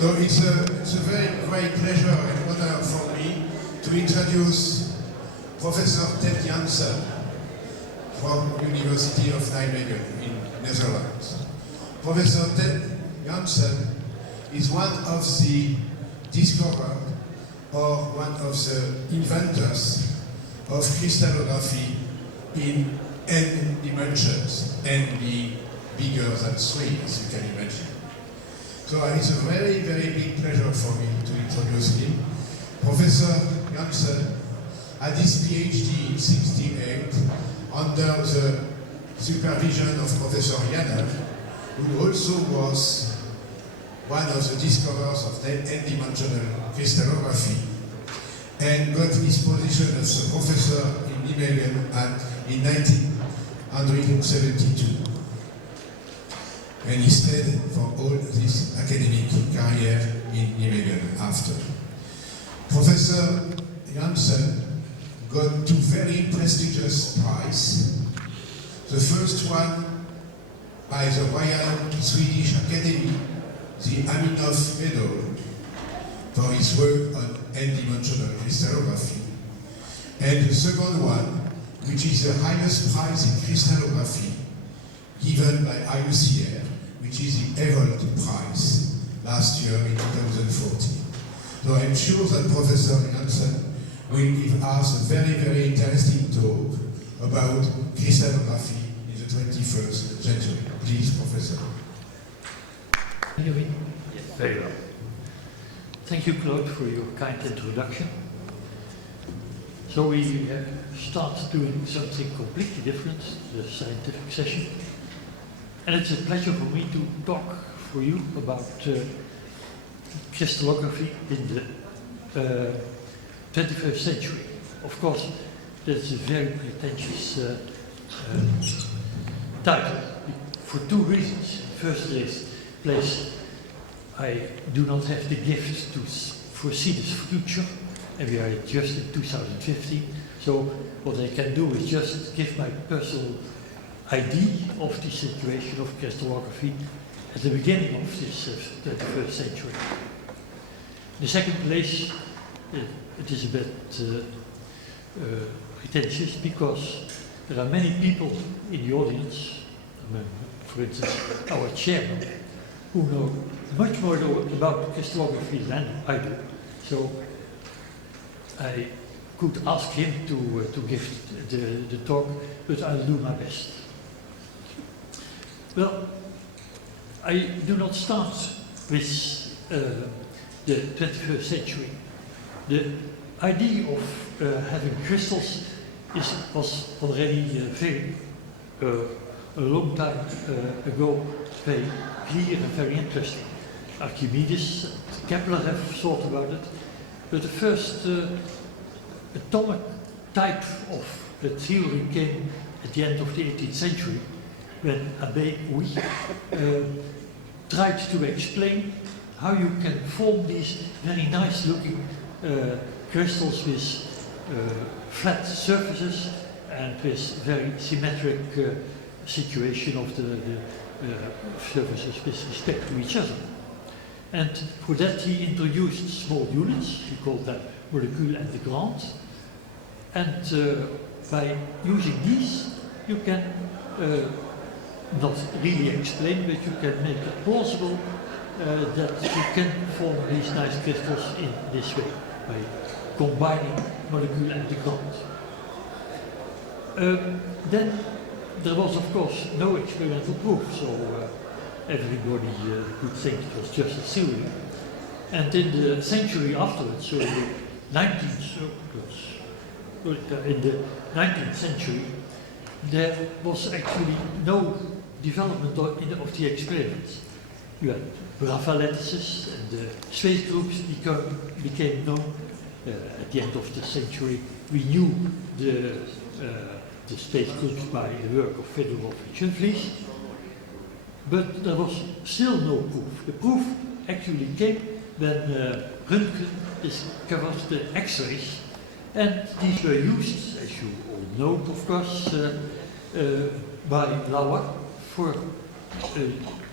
So it's a very great pleasure and honor for me to introduce Professor Ted Janssen from University of Nijmegen in Netherlands. Professor Ted Janssen is one of the discoverers or one of the inventors of crystallography in n dimensions, n being bigger than 3, as you can imagine. So it's a very, very big pleasure for me to introduce him. Professor Janssen had his PhD in '68 under the supervision of Professor Janssen, who also was one of the discoverers of n-dimensional crystallography, and got his position as a professor in Nijmegen in 1972. And he stayed for all this academic career in Nijmegen after. Professor Janssen got two very prestigious prizes. The first one by the Royal Swedish Academy, the Aminov Medal, for his work on n-dimensional crystallography. And the second one, which is the highest prize in crystallography, given by IUCr, which is the Ewald Prize, last year in 2014. So I'm sure that Professor Janssen will give us a very, very interesting talk about crystallography in the 21st century. Please, Professor. Yes, very well. Thank you, Claude, for your kind introduction. So we start doing something completely different, the scientific session. And it's a pleasure for me to talk for you about crystallography in the 21st century. Of course, that's a very pretentious title for two reasons. First place, I do not have the gift to foresee this future, and we are just in 2050. So what I can do is just give my personal idea of the situation of crystallography at the beginning of this 21st century. In the second place, it is a bit pretentious because there are many people in the audience, for instance our chairman, who know much more about crystallography than I do. So I could ask him to give the talk, but I'll do my best. Well, I do not start with the 21st century. The idea of having crystals was already a long time ago very clear and very interesting. Archimedes and Kepler have thought about it, but the first atomic type of the theory came at the end of the 18th century, when Awardee tried to explain how you can form these very nice looking crystals with flat surfaces and with very symmetric situation of the surfaces with respect to each other. And for that he introduced small units, he called them molecule intégrante, and by using these you can not really explain, but you can make it plausible that you can form these nice crystals in this way, by combining molecule intégrante. Then there was, of course, no experimental proof, so everybody could think it was just a theory. And in the century afterwards, so in the 19th century, there was actually no development of the experiments. You had Rafa lattices, and the space groups became known. At the end of the century, we knew the space groups by the work of Fedorov and Schoenflies, but there was still no proof. The proof actually came when Röntgen discovered the X-rays, and these were used, as you all know, of course, by Lauer for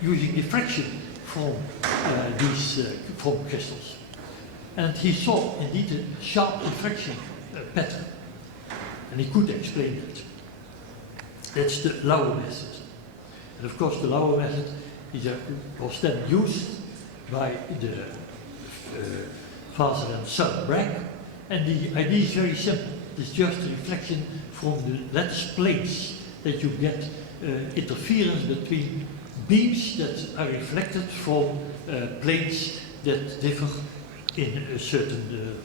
using diffraction from from crystals. And he saw indeed a sharp diffraction pattern, and he could explain that. That's the Lauer method. And of course the Lauer method was then used by the Faser and Son Bragg, and the idea is very simple. It's just a reflection from the lattice planes that you get interference between beams that are reflected from planes that differ in a certain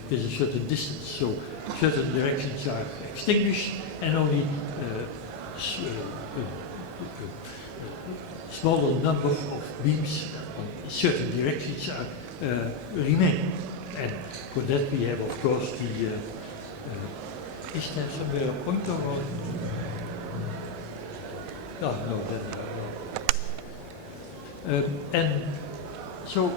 with a certain distance. So certain directions are extinguished, and only a smaller number of beams in certain directions remain. And for that we have, of course, the is there somewhere a pointer or? Oh, no, then. And so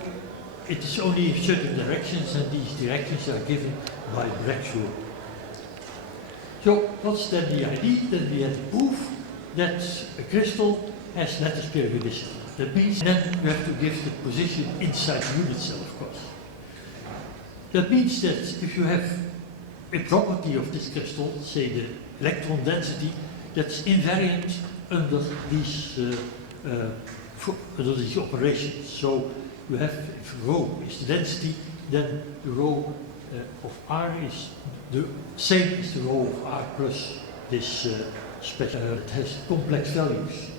it is only certain directions, and these directions are given by Bragg's rule. So what's then the idea? Then we have to prove that a crystal has lattice periodicity. That means then we have to give the position inside the unit cell, of course. That means that if you have a property of this crystal, say the electron density, that's invariant under these operations. So you have, if rho is the density, then the rho of R is the same as the rho of R plus this special, it has complex values.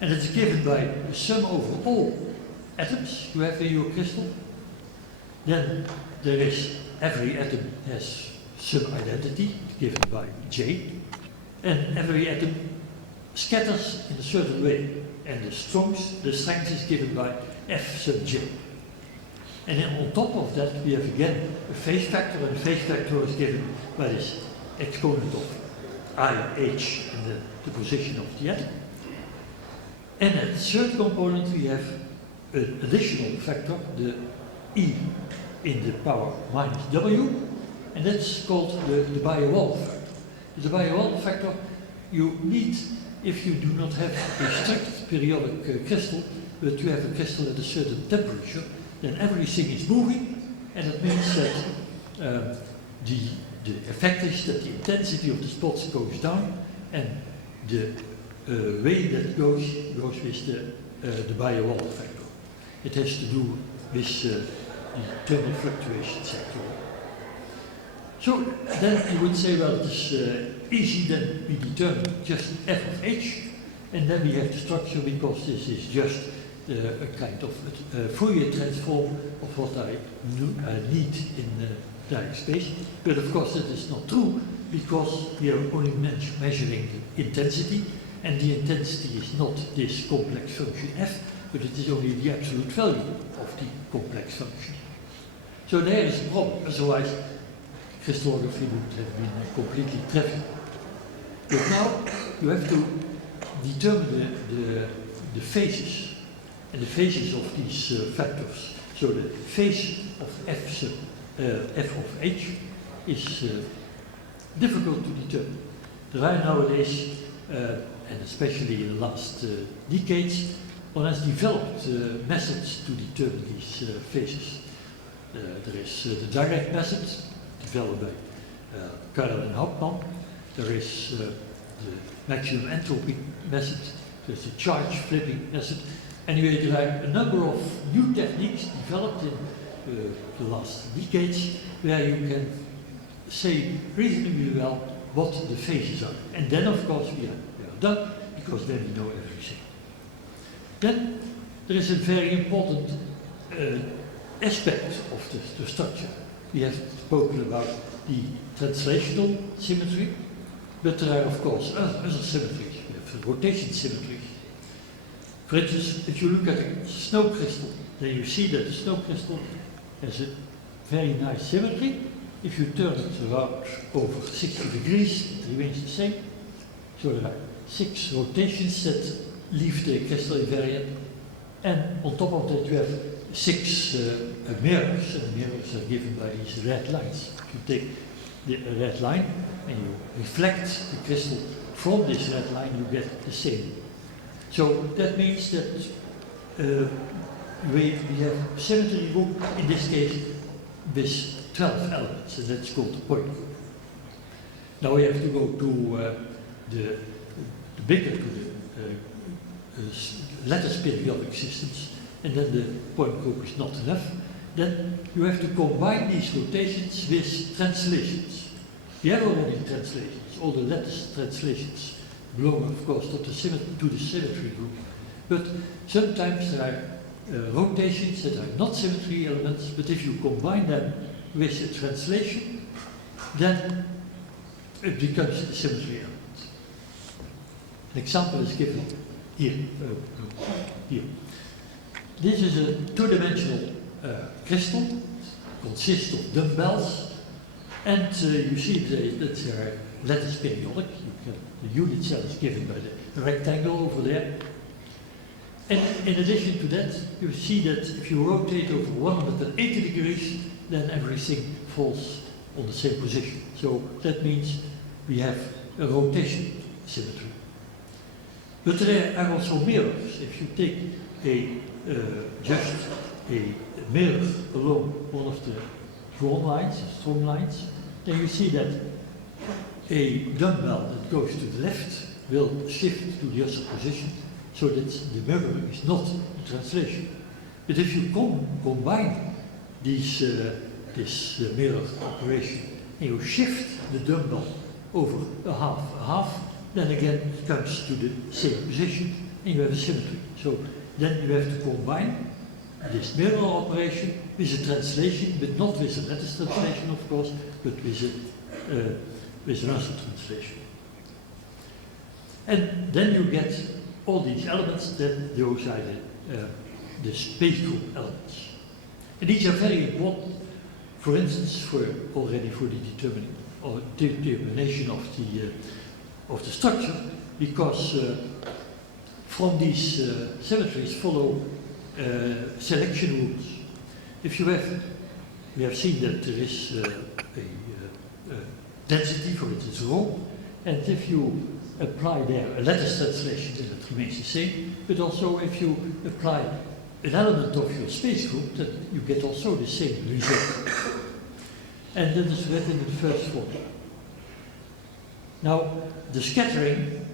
And it's given by the sum over all atoms you have in your crystal. Then there is, every atom has some identity given by J, and every atom scatters in a certain way, and the strength is given by F sub J. And then on top of that we have again a phase factor, and the phase factor is given by this exponent of IH in the position of the atom. And at the third component we have an additional factor, the E in the power minus W, and that's called the Bayer-Wald factor. The Bayer-Wald factor you need if you do not have a strict periodic crystal, but you have a crystal at a certain temperature, then everything is moving, and that means that the effect is that the intensity of the spots goes down, and the way that goes with the Bayer-Wald factor. It has to do with the thermal fluctuations actually. So then you would say, well, it is easy, then we determine just f of h, and then we have the structure, because this is just a kind of Fourier transform of what I need in direct space. But of course that is not true, because we are only measuring the intensity, and the intensity is not this complex function f, but it is only the absolute value of the complex function. So there is a problem, otherwise crystallography would have been completely trivial. But now you have to determine the phases, and the phases of these factors. So the phase of f of h is difficult to determine. There are nowadays, and especially in the last decades, one has developed methods to determine these phases. There is the direct method, developed by Karel and Hauptmann. There is the maximum entropy method. There's the charge flipping method. Anyway, there are a number of new techniques developed in the last decades where you can say reasonably well what the phases are. And then, of course, we are done, because then we know everything. Then there is a very important aspect of the structure. We have spoken about the translational symmetry, but there are, of course, other symmetries. We have rotation symmetries. For instance, if you look at a snow crystal, then you see that the snow crystal has a very nice symmetry. If you turn it around over 60 degrees, it remains the same. So there are 6 rotations that leave the crystal invariant, and on top of that you have 6 mirrors, and the mirrors are given by these red lines. If you take the red line and you reflect the crystal from this red line, you get the same. So that means that we have symmetry group, in this case, with 12 elements, and that's called the point group. Now we have to go to the bigger, to the lattice periodic systems, and then the point group is not enough. Then you have to combine these rotations with translations. We have already translations, all the lattice translations belong, of course, to the symmetry group. But sometimes there are rotations that are not symmetry elements, but if you combine them with a translation, then it becomes a symmetry element. An example is given here. Here. This is a two-dimensional crystal. It consists of dumbbells, and you see that they are lattice periodic. The unit cell is given by the rectangle over there. And in addition to that, you see that if you rotate over 180 degrees, then everything falls on the same position. So that means we have a rotation symmetry. But there are also mirrors. If you take just a mirror along one of the drawn lines, strong lines, then you see that a dumbbell that goes to the left will shift to the other position, so that the mirror is not a translation. But if you combine this mirror operation and you shift the dumbbell over a half, then again it comes to the same position and you have a symmetry. So then you have to combine this mirror operation with a translation, but not with a lattice translation, of course, but with another translation. And then you get all these elements, that those are the space group elements. And these are very important, for instance, already for the determination of the structure, because from these symmetries follow selection rules. If you have, we have seen that there is a density, for instance, rho, and if you apply there a lattice translation, then it remains the same. But also, if you apply an element of your space group, then you get also the same result. And that is written in the first form. Now, the scattering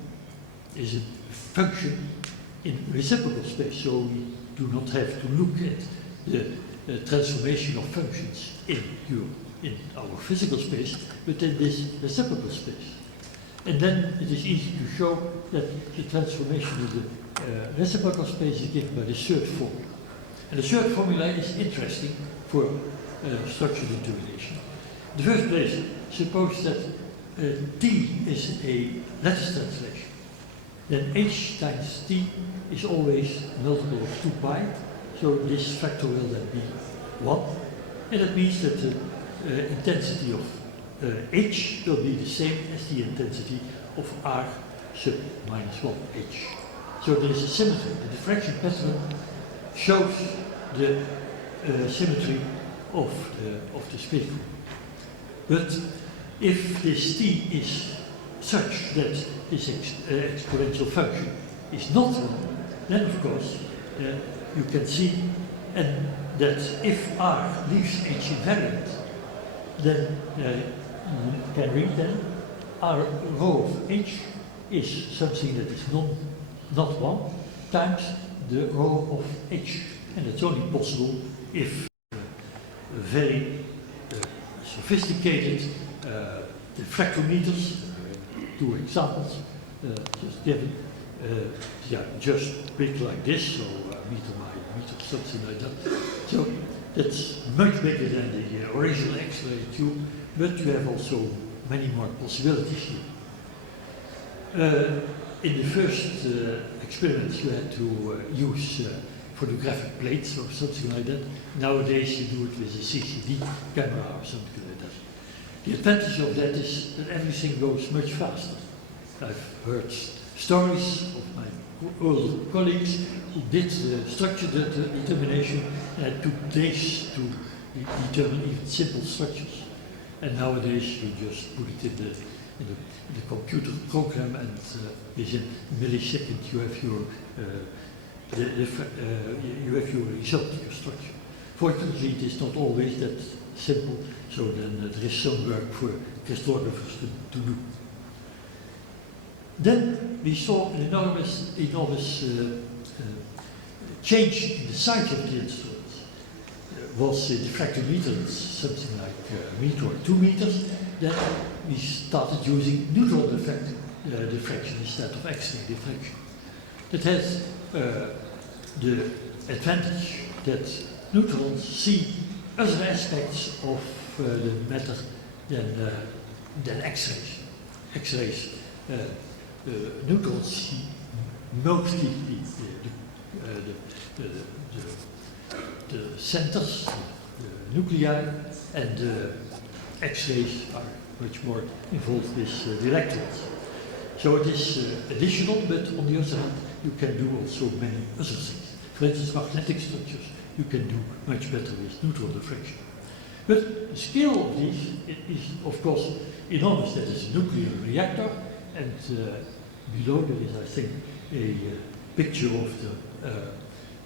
is a function in reciprocal space, so we do not have to look at the transformation of functions in our physical space, but in this reciprocal space. And then it is easy to show that the transformation of the reciprocal space is given by the third formula. And the third formula is interesting for structure determination. In the first place, suppose that T is a lattice translation. Then H times T is always a multiple of 2 pi, so this factor will then be 1. And that means that the intensity of H will be the same as the intensity of R sub minus 1H. So there is a symmetry. The diffraction pattern shows the symmetry of the space group. But if this T is such that this exponential function is not 1, then of course you can see that if R leaves H invariant, then you can read then R rho of H is something that is not 1 times the rho of H. And it's only possible if very sophisticated diffractometers, 2 examples, just given, just big like this, so meter by meter, something like that. So that's much bigger than the original X-ray tube, but you have also many more possibilities here. In the first experiments, you had to use photographic plates or something like that. Nowadays, you do it with a CCD camera or something like that. The advantage of that is that everything goes much faster. I've heard stories of my older colleagues who did structure determination and it took days to determine even simple structures. And nowadays you just put it in the computer program and within milliseconds you have your you have your result, your structure. Fortunately, it is not always that simple, so then there is some work for crystallographers to do. Then we saw an enormous change in the size of the instrument. Was the diffractometer something like a meter or 2 meters, then we started using neutron diffraction instead of X-ray diffraction. That has the advantage that neutrons see other aspects of the matter than X-rays. X-rays, neutrons see mostly the centers, the nuclei, and the X-rays are much more involved with the electrons. So it is additional, but on the other hand, you can do also many other things. For instance, magnetic structures you can do much better with neutron diffraction. But the scale of these is, of course, enormous. That is a nuclear reactor, and below there is, I think, a picture of the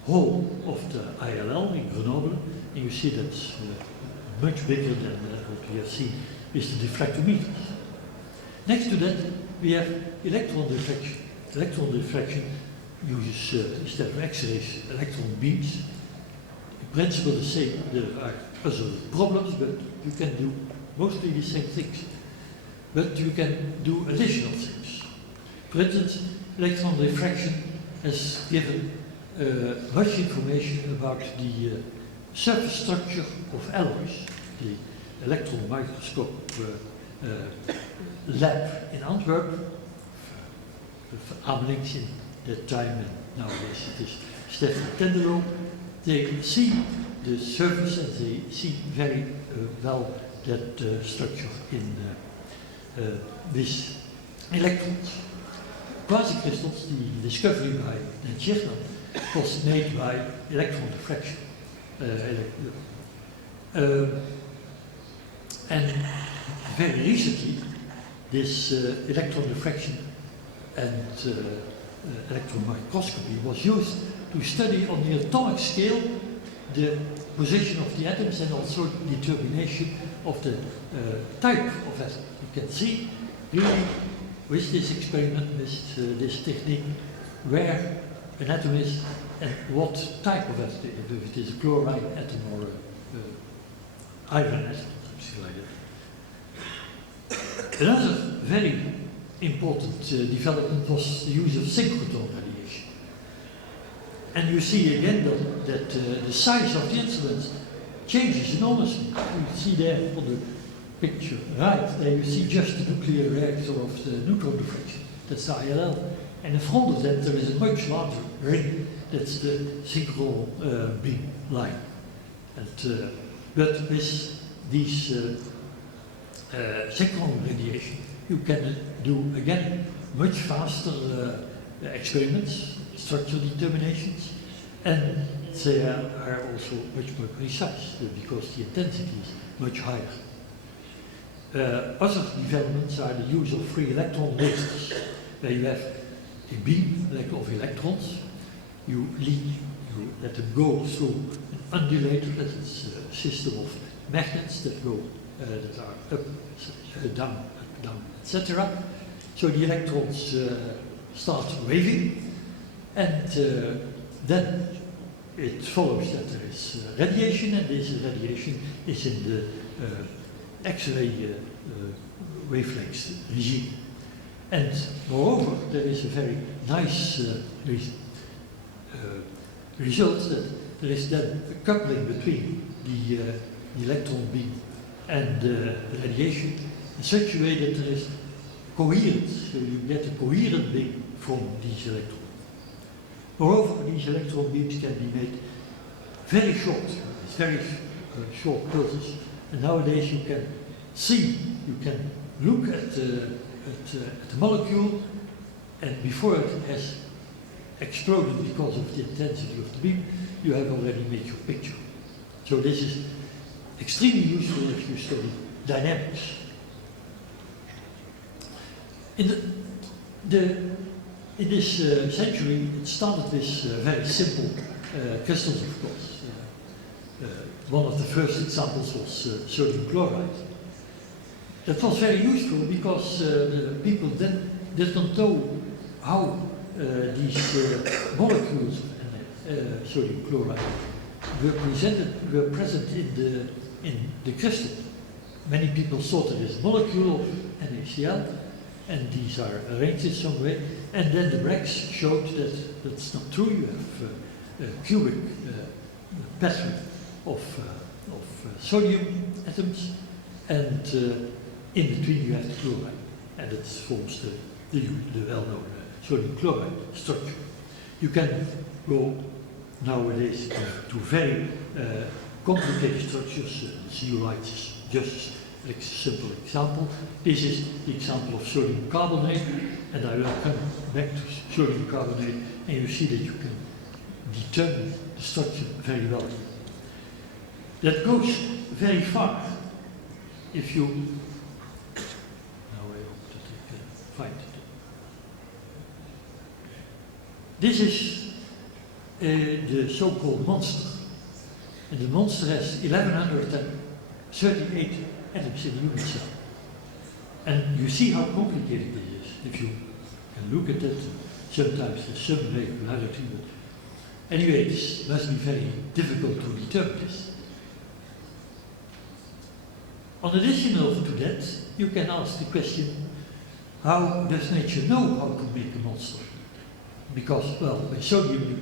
hole of the ILL in Grenoble, and you see that's much bigger than what we have seen with the diffractometers. Next to that, we have electron diffraction. Electron diffraction uses, instead of X-rays, electron beams. In principle, the same. There are other problems, but you can do mostly the same things. But you can do additional things. For instance, electron diffraction has given much information about the surface structure of alloys. The electron microscope lab in Antwerp, Amelings in that time, and nowadays it is Stefan Tendero, they see the surface and they see very well that structure in these electrons. Quasicrystals, the discovery by Janssen, was made by electron diffraction. And very recently, this electron diffraction and electron microscopy was used to study on the atomic scale the position of the atoms and also determination of the type of atom. You can see really with this experiment, with this technique, where an atom is and what type of atom, if it is a chlorine atom or an iron atom, something like that. Another very important development was the use of synchrotron radiation. And you see again that the size of the instruments changes enormously. You see there on the picture right, there you see just the nuclear reactor of the neutron diffraction. That's the ILL. And in front of that there is a much larger ring. That's the synchro beam line. And, but with these synchron radiation, you can do again much faster experiments, structure determinations, and they are also much more precise because the intensity is much higher. Other developments are the use of free electron lasers, where you have a beam of electrons, you let them go through an undulator, that is a system of magnets that go that are up, down, etc. So the electrons start waving, and then it follows that there is radiation, and this radiation is in the X-ray wavelengths regime. And moreover, there is a very nice result that there is then a coupling between the electron beam and the radiation in such a way that there is coherence, so you get a coherent beam from these electrons. Moreover, these electron beams can be made very short, it's very short pulses, and nowadays you can see, you can look at the molecule, and before it has exploded because of the intensity of the beam, you have already made your picture. So this is extremely useful if you study dynamics. In the in this century, it started with very simple crystals, of course. One of the first examples was sodium chloride. That was very useful because the people then did not know how these molecules of sodium chloride were present in the crystal. Many people thought it is a molecule of NaCl, and these are arranged in some way, and then the Rex showed that that's not true. You have a cubic pattern of sodium atoms, and in between you have the chloride, and it forms the well-known sodium chloride structure. You can go nowadays to very complicated structures. Zeolite is just a simple example. This is the example of sodium carbonate, and I will come back to sodium carbonate, and you see that you can determine the structure very well. That goes very far. If you now I hope that I can find it. This is the so-called monster, and the monster has 1138 atoms in the unit cell. And you see how complicated this is. If you can look at it, sometimes there's some regularity, but anyway, this must be very difficult to determine this. On additional to that, you can ask the question, how does nature know how to make a monster? Because, well, with sodium,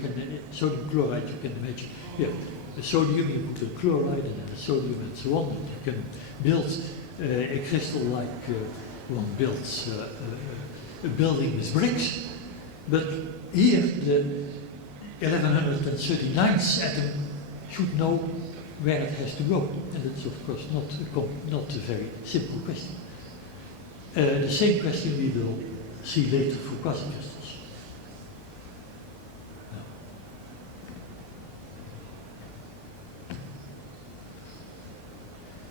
sodium chloride, you can imagine, yeah, the sodium, you put the chloride and then the sodium and so on, and you can build a crystal like one builds a building with bricks. But here, the 1139th atom should know where it has to go, and it's of course not a very simple question. The same question we will see later for quasicrystals.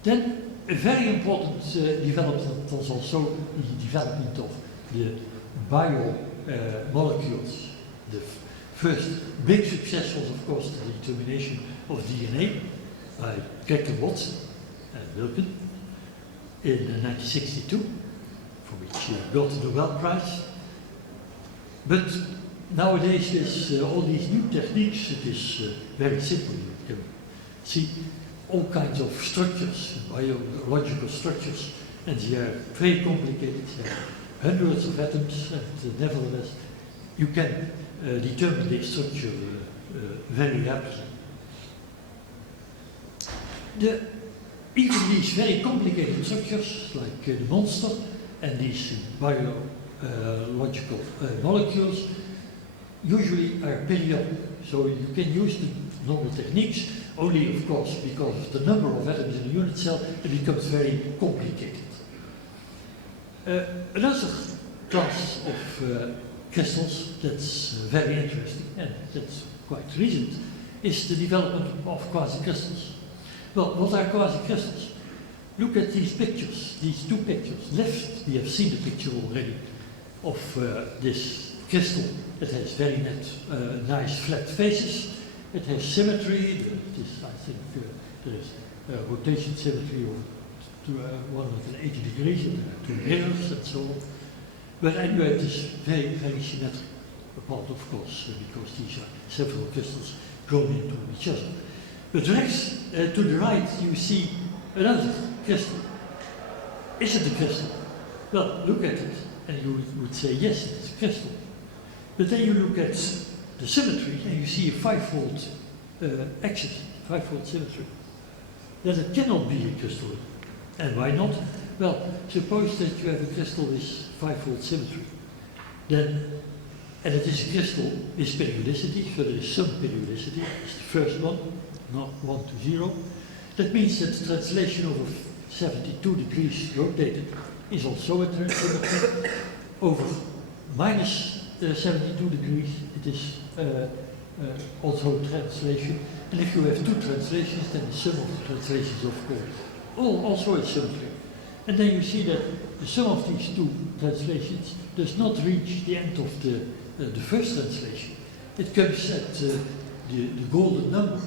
Then a very important development was also the development of the biomolecules. The first big success was, of course, the determination of DNA by Watson and Wilken in 1962, for which he got the Nobel Prize. But nowadays, with all these new techniques, it is very simple. You can see all kinds of structures, biological structures, and they are very complicated. There are hundreds of atoms, and nevertheless, you can determine the structure very rapidly. Even these very complicated structures, like the monster and these biological molecules, usually are periodic. So you can use the normal techniques, only of course because of the number of atoms in a unit cell, it becomes very complicated. Another class of crystals that's very interesting, and that's quite recent, is the development of quasicrystals. Well, what are quasicrystals? Look at these pictures, these two pictures. Left, we have seen the picture already of this crystal. It has very nice flat faces. It has symmetry. I think there is rotation symmetry of 180 degrees, and there are two mirrors and so on. But anyway, it is very, very symmetric, apart of course, because these are several crystals grown into each other. But next, to the right, you see another crystal. Is it a crystal? Well, look at it, and you would say, yes, it's a crystal. But then you look at the symmetry, and you see a five-fold axis, five-fold symmetry. Then it cannot be a crystal. And why not? Well, suppose that you have a crystal with five-fold symmetry. Then, and it is a crystal with periodicity, so there is some periodicity. It's the first one, not 1 to 0. That means that the translation over 72 degrees rotated is also a symmetry. Over minus 72 degrees, it is also a translation. And if you have two translations, then the sum of the translations, of course, also is symmetry. And then you see that the sum of these two translations does not reach the end of the the first translation, it comes at the golden number.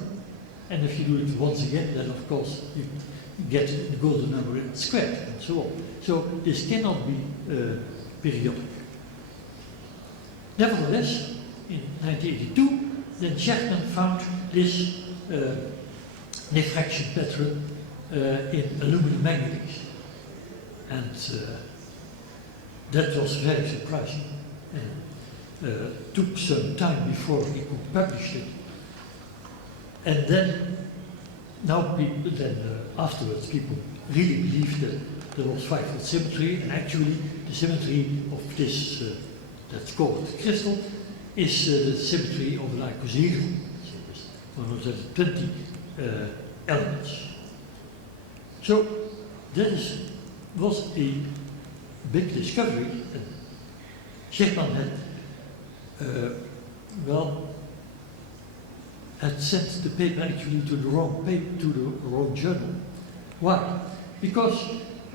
And if you do it once again, then of course you get the golden number squared and so on. So this cannot be periodic. Nevertheless, in 1982, then Janssen found this diffraction pattern in aluminum manganese. And that was very surprising. And took some time before he could publish it. And then, afterwards, people really believed that there was five-fold symmetry, and actually the symmetry of this, that's called crystal, is the symmetry of an icosahedron. So it's 120 elements. So that was a big discovery. And Scherman had sent the paper actually to the wrong journal. Why? Because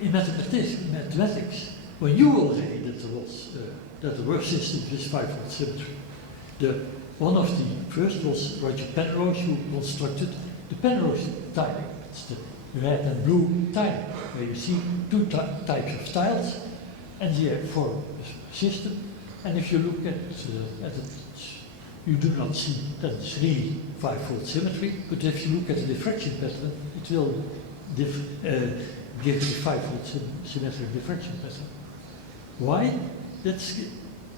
in mathematics, when you already that there were systems with five-fold symmetry. One of the first was Roger Penrose, who constructed the Penrose tiling. It's the red and blue tile, where you see two types of tiles, and they form a system. And if you look at it, you do not see that it's really five-fold symmetry, but if you look at the diffraction pattern, it will give the five-fold symmetric diffraction pattern. Why? That's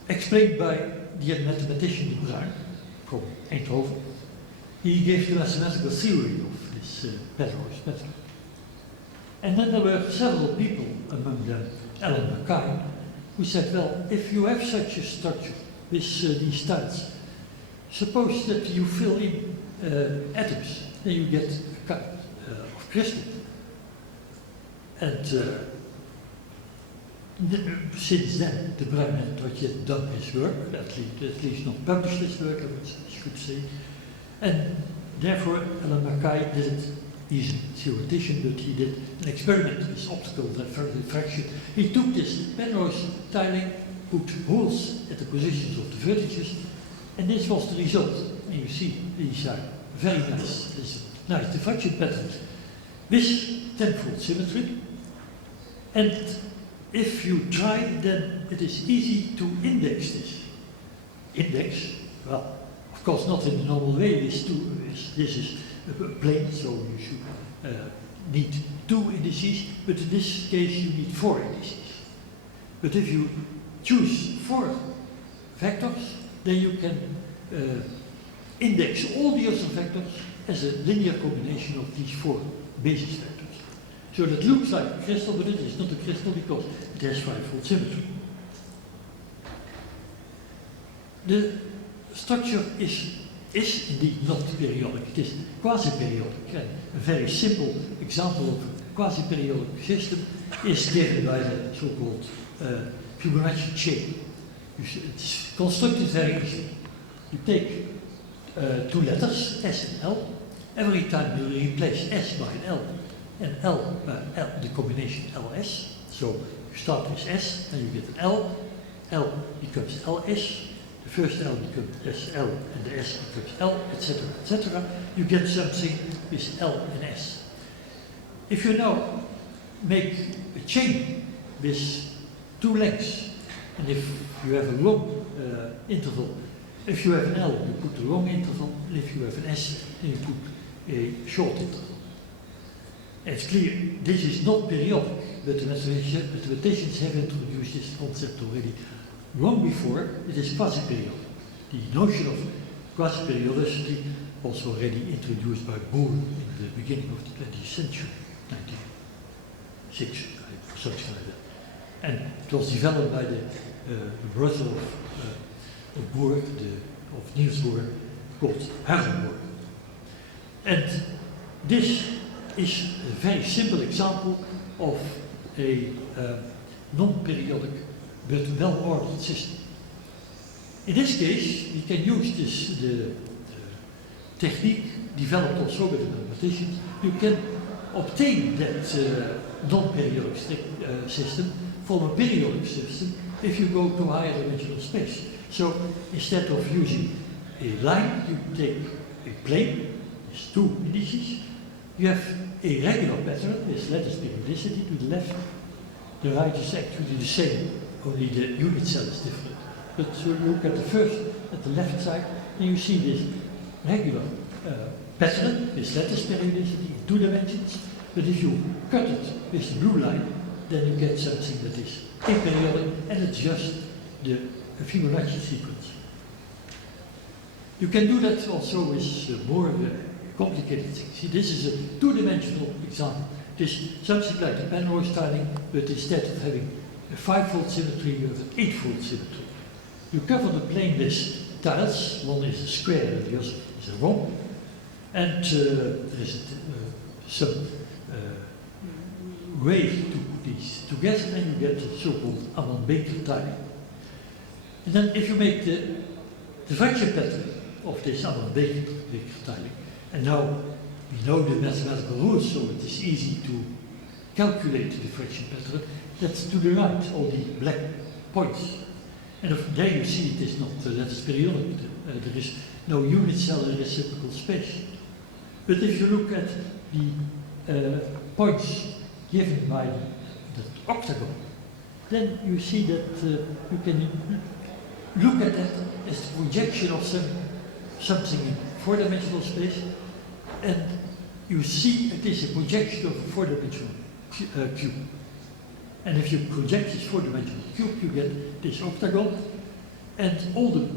explained by the mathematician De Bruijn from Eindhoven. He gave the mathematical theory of this Penrose pattern. And then there were several people, among them Alan Mackay, who said, well, if you have such a structure with these tiles, suppose that you fill in atoms, then you get a kind of crystal. And since then, De Bruijn had not yet done his work, at least not published his work, I should say. And therefore, Alan Mackay did it. He's a theoretician, but he did an experiment with optical diffraction. He took this Penrose tiling, put holes at the positions of the vertices, and this was the result. And you see, these are very nice. This nice diffraction pattern with tenfold symmetry. And if you try, then it is easy to index this. Index, well, of course not in the normal way. This is a plane, so you should need 2 indices, but in this case you need 4 indices. But if you choose 4 vectors, then you can index all the other vectors as a linear combination of these 4 basis vectors. So that looks like a crystal, but it is not a crystal because it has five-fold symmetry. The structure is indeed not periodic, it is quasi-periodic. And a very simple example of a quasi-periodic system is given by the so-called Fibonacci chain. It's constructed very easily. You take 2 letters, S and L. Every time you replace S by an L and L by L, the combination LS. So you start with S, and you get an L. L becomes LS. The first L becomes SL, and the S becomes L, etc., etc. You get something with L and S. If you now make a chain with 2 lengths, and if you have a long interval, if you have an L, you put the long interval, and if you have an S, then you put a short interval. And it's clear, this is not periodic, but the mathematicians have introduced this concept already long before. It is quasi-periodic. The notion of quasi-periodicity was already introduced by Bohr in the beginning of the 20th century, 1906, something like that. And it was developed by the brother of Bohr, of Niels Bohr, called Bohr. And this is a very simple example of a non-periodic but well-ordered system. In this case, we can use the technique developed also by the mathematicians. You can obtain that non-periodic system from a periodic system if you go to higher dimensional space. So instead of using a line, you take a plane, there's two indices, you have a regular pattern with lattice periodicity to the left. The right is actually the same, only the unit cell is different. But so you look at the first, at the left side, and you see this regular pattern with lattice periodicity in 2 dimensions. But if you cut it with the blue line, then you get something that is aperiodic, and it's just the Fibonacci sequence. You can do that also with more complicated things. See, this is a 2-dimensional example. It is something like the Penrose tiling, but instead of having a 5-fold symmetry, you have an 8-fold symmetry. You cover the plane with tiles. One is a square and the other is a rhomb. And there is some way to put these together, and you get the so-called Amman-Baker tiling. And then if you make the diffraction pattern of this Amman-Baker tiling, and now we know the mathematical rules, so it is easy to calculate the diffraction pattern. That's to the right, all the black points. And there you see it is not lattice periodic. There is no unit cell in reciprocal space. But if you look at the points given by the octagon, then you see that you can look at that as the projection of something in 4-dimensional space, and you see it is a projection of a 4-dimensional cube. And if you project this 4-dimensional cube, you get this octagon, and all the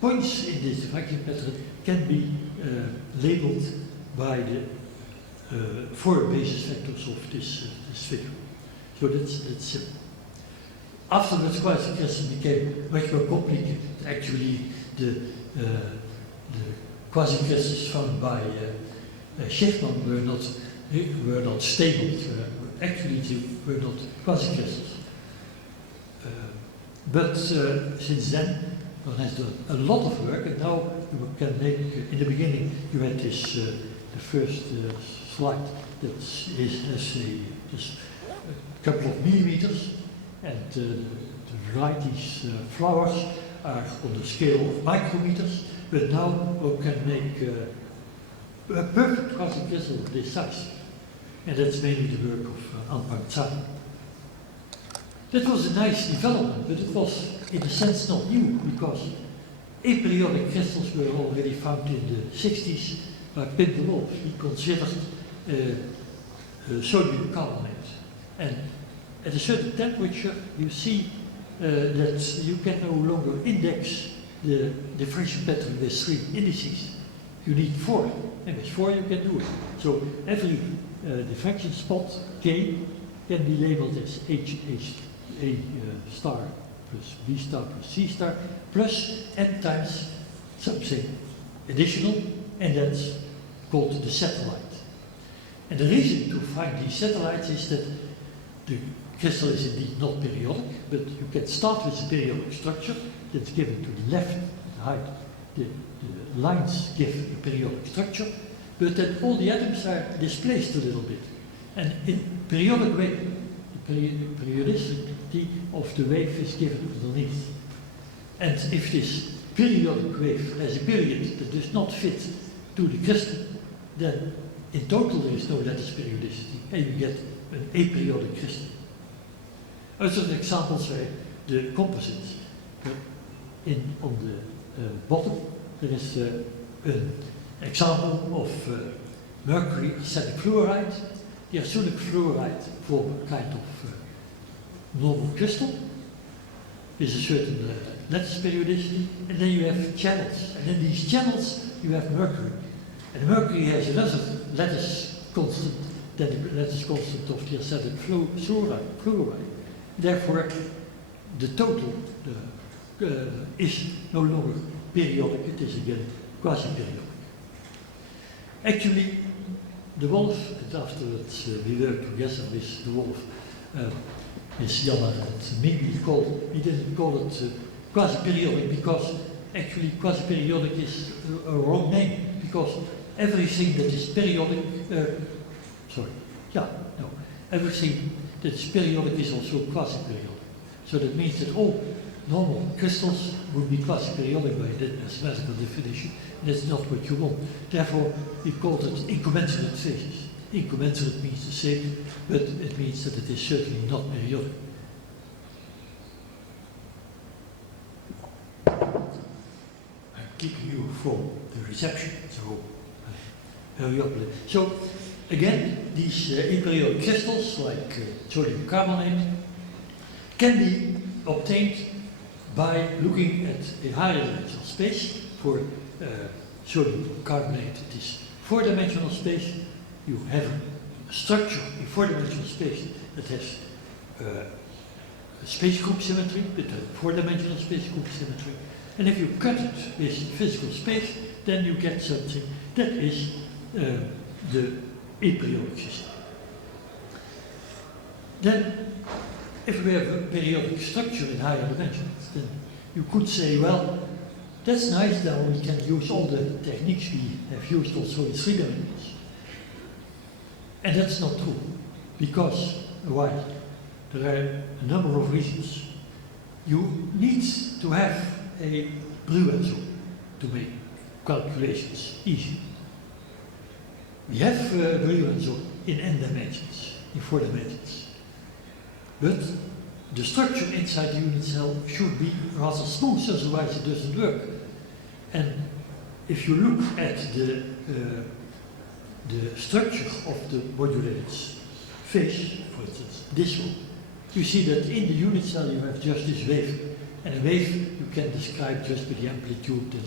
points in this diffraction pattern can be labeled by the 4 basis vectors of this figure. So that's simple. Afterwards, quasi-crystals became much more complicated. Actually, the quasi-crystals found by Schiffman were not stable. Actually, they were not quasi-crystals. But since then, one has done a lot of work, and now you can make. In the beginning, you had this the first slide that has a couple of millimeters. And to the right, these flowers are on the scale of micrometers, but now we can make a perfect quasi-crystal of this size. And that's mainly the work of Anpang Tsai. That was a nice development, but it was, in a sense, not new, because aperiodic crystals were already found in the 60s by Pim de Wolf. He considered sodium carbonate. And at a certain temperature, you see that you can no longer index the diffraction pattern with 3 indices. You need 4, and with 4 you can do it. So every diffraction spot K can be labeled as A star plus B star plus C star plus n times something additional, and that's called the satellite. And the reason to find these satellites is that the crystal is indeed not periodic, but you can start with a periodic structure that's given to the left height. The lines give a periodic structure, but then all the atoms are displaced a little bit. And in periodic wave, the periodicity of the wave is given underneath. And if this periodic wave has a period that does not fit to the crystal, then in total there is no lattice periodicity, and you get an aperiodic crystal. Other examples are the composites. On the bottom, there is an example of mercury arsenic fluoride. The arsenic fluoride form a kind of normal crystal with a certain lattice periodicity, and then you have channels. And in these channels, you have mercury. And mercury has another lattice constant than the lattice constant of the arsenic fluoride. Therefore, the total is no longer periodic, it is again quasi-periodic. Actually, the Wolf, and afterwards we worked together with the Wolf, Miss Janna and me, we didn't call it quasi-periodic because actually quasi-periodic is a wrong name, because everything that is periodic, everything that is periodic is also quasi-periodic. So that means that all normal crystals would be quasi-periodic by that mathematical definition, and that's not what you want. Therefore, we call it incommensurate phases. Incommensurate means the same, but it means that it is certainly not periodic. I'm keeping you from the reception, so hurry up a little. So, again, these aperiodic crystals, like sodium carbonate, can be obtained by looking at a higher dimensional space. For sodium carbonate, it is 4-dimensional space. You have a structure in 4-dimensional space that has a space group symmetry, with a 4-dimensional space group symmetry. And if you cut it with physical space, then you get something that is the aperiodic system. Then, if we have a periodic structure in higher dimensions, then you could say, well, that's nice, now we can use all the techniques we have used also in 3 dimensions. And that's not true, because why? There are a number of reasons. You need to have a Brillouin zone to make calculations easy. We have a Brillouin zone in n dimensions, in 4 dimensions. But the structure inside the unit cell should be rather smooth, otherwise it doesn't work. And if you look at the structure of the modulated phase, for instance, this one, you see that in the unit cell you have just this wave. And a wave you can describe just with the amplitude and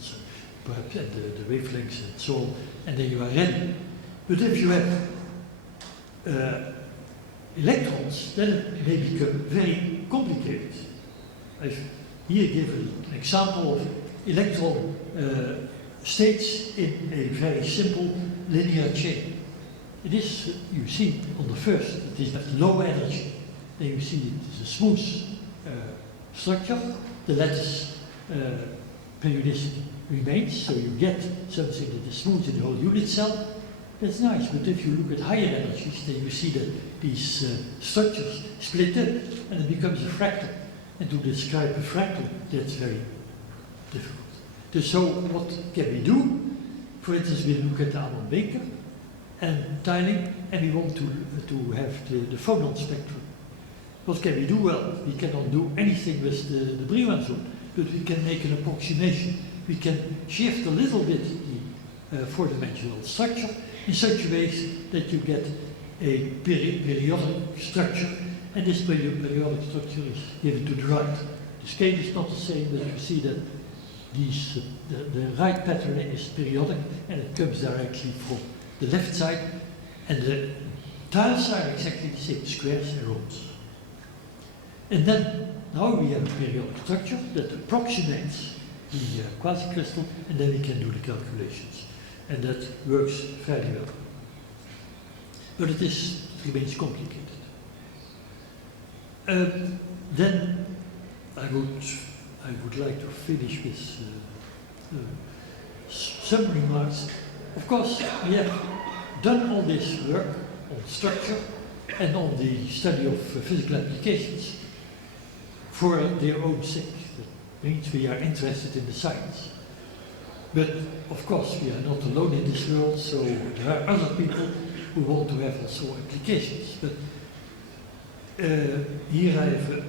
so, perhaps and the wavelengths and so on, and then you are ready. But if you have electrons, then it may become very complicated. I've here given an example of electron states in a very simple linear chain. It is, you see on the first, it is at low energy. Then you see it is a smooth structure. The lattice periodicity remains, so you get something that is smooth in the whole unit cell. That's nice, but if you look at higher energies, then you see that these structures split up and it becomes a fractal. And to describe a fractal, that's very difficult. So what can we do? For instance, we look at the Ammon Baker and tiling, and we want to have the phonon spectrum. What can we do? Well, we cannot do anything with the Brillouin zone, but we can make an approximation. We can shift a little bit the 4-dimensional structure in such a way that you get a periodic structure, and this periodic structure is given to the right. The scale is not the same, but you see that these, the right pattern is periodic, and it comes directly from the left side, and the tiles are exactly the same, squares and rounds. And then, now we have a periodic structure that approximates the quasi-crystal, and then we can do the calculations. And that works fairly well. But it remains complicated. Then I would like to finish with some remarks. Of course, we have done all this work on structure and on the study of physical applications for their own sake. That means we are interested in the science. But of course, we are not alone in this world, so there are other people who want to have also applications. But here I have a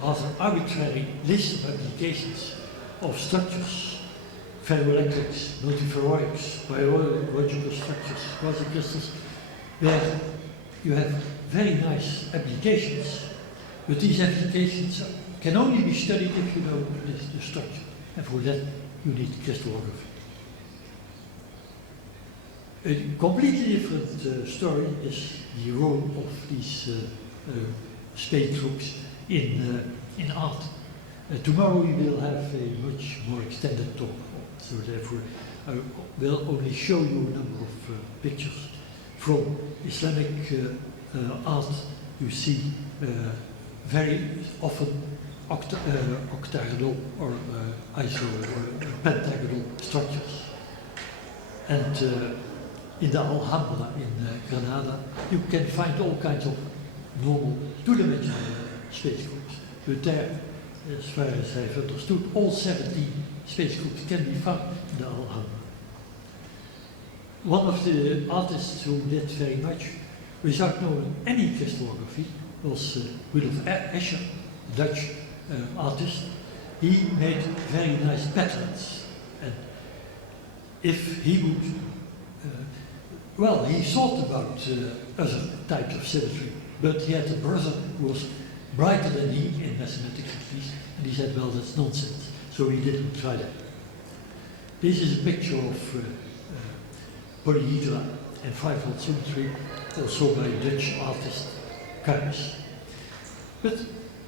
rather arbitrary list of applications of structures: ferroelectrics, multiferroics, biological structures, quasi-crystals, where you have very nice applications. But these applications can only be studied if you know the structure, and for that you need crystallography. A completely different story is the role of these space groups in art. Tomorrow we will have a much more extended talk, so therefore I will only show you a number of pictures from Islamic art. You see very often octagonal or pentagonal structures. And in the Alhambra in Granada, you can find all kinds of normal two-dimensional space groups. But there, as far as I've understood, all 17 space groups can be found in the Alhambra. One of the artists who did very much without knowing any crystallography was Willem Escher, a Dutch artist. He made very nice patterns, and if he would, well, he thought about other types of symmetry, but he had a brother who was brighter than he in mathematics at least, and he said, well, that's nonsense, so he didn't try that. This is a picture of polyhedra and five-fold symmetry, also by Dutch artist Kuijs. But,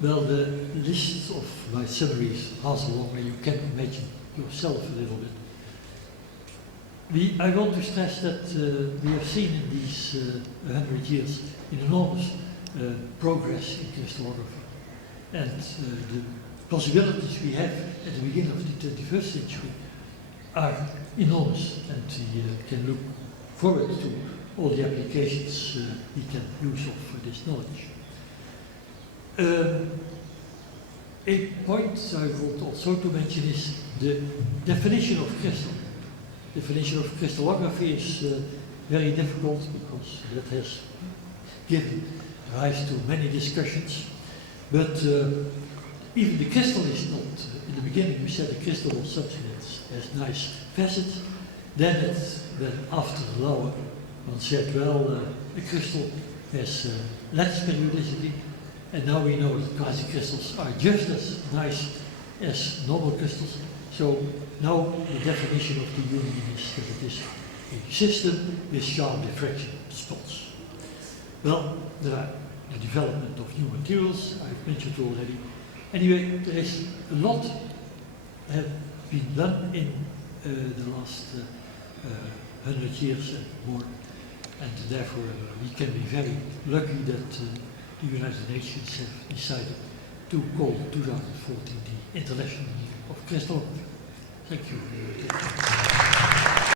well, the list of my summaries are so long, and you can imagine yourself a little bit. I want to stress that we have seen in these 100 years an enormous progress in crystallography. And the possibilities we have at the beginning of the 21st century are enormous, and we can look forward to all the applications we can use of this knowledge. A point I want also to mention is the definition of crystal. Definition of crystallography is very difficult because that has given rise to many discussions. But even the crystal is not, in the beginning we said the crystal was something that has nice facets. Then after the law, one said, well, a crystal has lattice periodicity, and now we know that quasicrystals are just as nice as normal crystals. So now the definition of the union is that it is a system with sharp diffraction spots. Well, there are the development of new materials, I've mentioned already. Anyway, there is a lot have been done in the last 100 years and more, and therefore we can be very lucky that the United Nations have decided to call 2014 the International Year of Crystallography. Thank you.